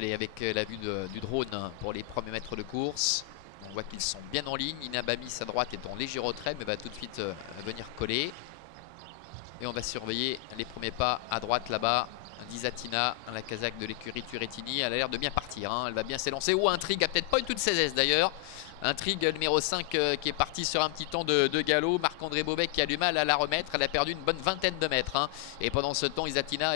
Allez, avec la vue du drone pour les premiers mètres de course. On voit qu'ils sont bien en ligne. Inabamis à droite est en léger retrait mais va tout de suite venir coller. Et on va surveiller les premiers pas à droite là-bas d'Isatina, la Kazakh de l'écurie Turetini. Elle a l'air de bien partir, hein. Elle va bien s'élancer. Ou Intrigue a peut-être pas eu toute ses aises d'ailleurs. Intrigue numéro 5 qui est parti sur un petit temps de galop. Marc-André Beaubec qui a du mal à la remettre. Elle a perdu une bonne vingtaine de mètres, hein. Et pendant ce temps, Isatina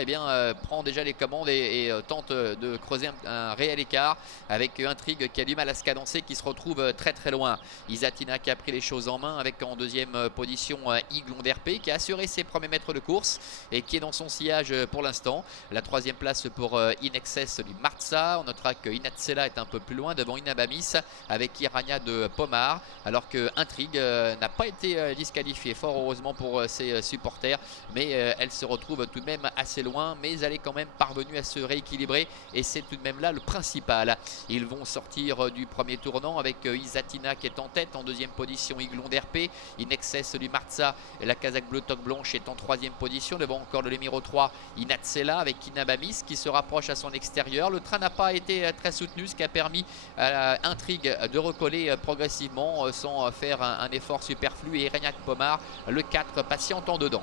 prend déjà les commandes et tente de creuser un réel écart avec Intrigue qui a du mal à se cadencer, qui se retrouve très très loin. Isatina qui a pris les choses en main avec en deuxième position Iglon d'RP qui a assuré ses premiers mètres de course et qui est dans son sillage pour l'instant. La troisième place pour Inexcess du Marza. On notera que Inatsela est un peu plus loin devant Inabamis avec Irania de Pomar, alors que Intrigue n'a pas été disqualifiée, fort heureusement pour ses supporters, mais elle se retrouve tout de même assez loin, mais elle est quand même parvenue à se rééquilibrer et c'est tout de même là le principal. Ils vont sortir du premier tournant avec Isatina qui est en tête, en deuxième position Iglon d'RP, Inexcess du Marza et la Kazakh Bleu Toque Blanche est en troisième position, devant encore le numéro 3 Inatsela avec Inabamis qui se rapproche à son extérieur. Le train n'a pas été très soutenu, ce qui a permis à Intrigue de recoller progressivement sans faire un effort superflu, et Irania de Pomar, le 4, patiente en dedans.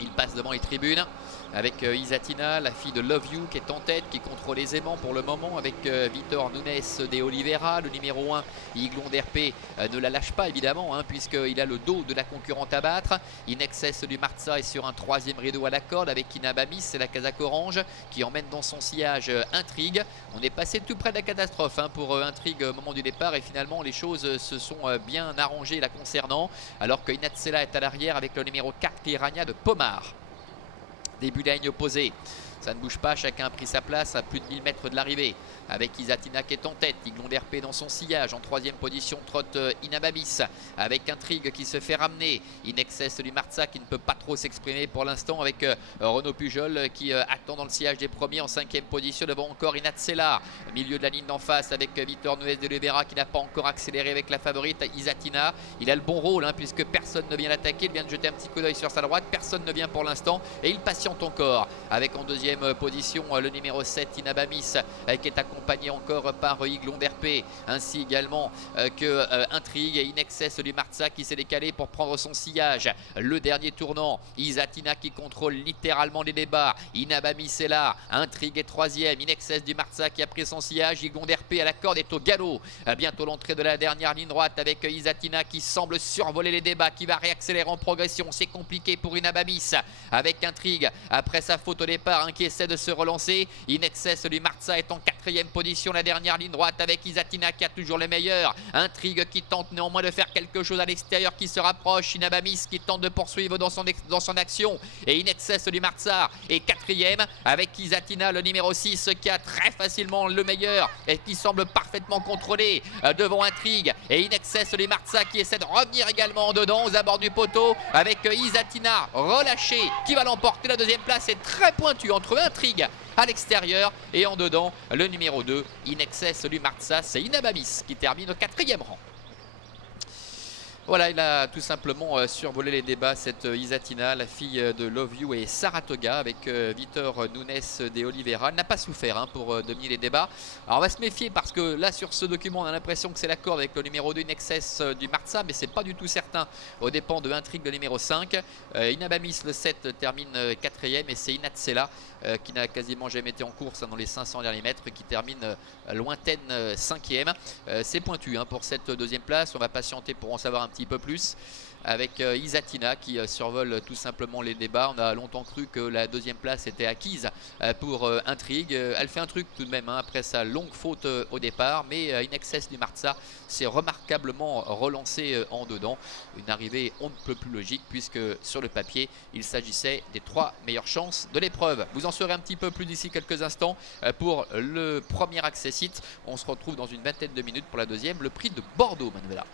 Il passe devant les tribunes avec Isatina, la fille de Love You qui est en tête, qui contrôle aisément pour le moment avec Vitor Nunes de Oliveira. Le numéro 1, Iglon d'RP, ne la lâche pas évidemment, hein, puisqu'il a le dos de la concurrente à battre. Inexcess du Marza est sur un troisième rideau à la corde avec Inabamis, c'est la Kazakh orange qui emmène dans son sillage Intrigue. On est passé tout près de la catastrophe, hein, pour Intrigue au moment du départ, et finalement les choses se sont bien arrangées la concernant, alors que Inatsela est à l'arrière avec le numéro 4 Irania de Pomar. Début de la ligne opposée, ça ne bouge pas, chacun a pris sa place à plus de 1000 mètres de l'arrivée avec Isatina qui est en tête, Iglon d'RP dans son sillage, en troisième position trotte Inabamis avec Intrigue qui se fait ramener, Inexcess du Marza qui ne peut pas trop s'exprimer pour l'instant avec Renaud Pujol qui attend dans le sillage des premiers en cinquième position, devant encore Inatsela, milieu de la ligne d'en face avec Vitor Nuez de Oliveira qui n'a pas encore accéléré avec la favorite Isatina. Il a le bon rôle, hein, puisque personne ne vient l'attaquer, il vient de jeter un petit coup d'œil sur sa droite, personne ne vient pour l'instant et il patiente encore avec en deuxième position le numéro 7 Inabamis qui est accompagné encore par Iglon d'RP, ainsi également que Intrigue et Inexcess du Marza qui s'est décalé pour prendre son sillage. Le dernier tournant, Isatina qui contrôle littéralement les débats, Inabamis est là, Intrigue est troisième, Inexcess du Marza qui a pris son sillage, Iglon d'RP à la corde est au galop. Bientôt l'entrée de la dernière ligne droite avec Isatina qui semble survoler les débats, qui va réaccélérer en progression. C'est compliqué pour Inabamis avec Intrigue après sa faute au départ, hein, qui essaie de se relancer. Inexcess du Marza est en quatrième position, la dernière ligne droite avec Isatina qui a toujours les meilleurs. Intrigue qui tente néanmoins de faire quelque chose à l'extérieur, qui se rapproche. Inabamis qui tente de poursuivre dans son action, et Inexcess du Marza est quatrième avec Isatina, le numéro 6, qui a très facilement le meilleur et qui semble parfaitement contrôlé devant Intrigue, et Inexcess du Marza qui essaie de revenir également en dedans aux abords du poteau avec Isatina relâché qui va l'emporter. La deuxième place est très pointue entre Intrigue à l'extérieur et en dedans le numéro 2 Inexcess du Marza. C'est Inabamis qui termine au quatrième rang. Voilà, il a tout simplement survolé les débats, cette Isatina, la fille de Love You et Saratoga avec Vitor Nunes de Oliveira. Elle n'a pas souffert, hein, pour dominer les débats. Alors on va se méfier parce que là sur ce document on a l'impression que c'est la corde avec le numéro 2 Inexcess du Marza, mais c'est pas du tout certain aux dépens de Intrigue, le numéro 5. Inabamis le 7 termine quatrième, et c'est Inatsela qui n'a quasiment jamais été en course, hein, dans les 500 derniers mètres, qui termine lointaine cinquième. C'est pointu, hein, pour cette deuxième place. On va patienter pour en savoir un petit peu plus avec Isatina qui survole tout simplement les débats. On a longtemps cru que la deuxième place était acquise pour Intrigue. Elle fait un truc tout de même, hein, après sa longue faute au départ, mais Inexcess du Marza s'est remarquablement relancé en dedans. Une arrivée on ne peut plus logique, puisque sur le papier il s'agissait des 3 meilleures chances de l'épreuve. Vous en saurez un petit peu plus d'ici quelques instants pour le premier accès site. On se retrouve dans une vingtaine de minutes pour la deuxième, le prix de Bordeaux, Manuela.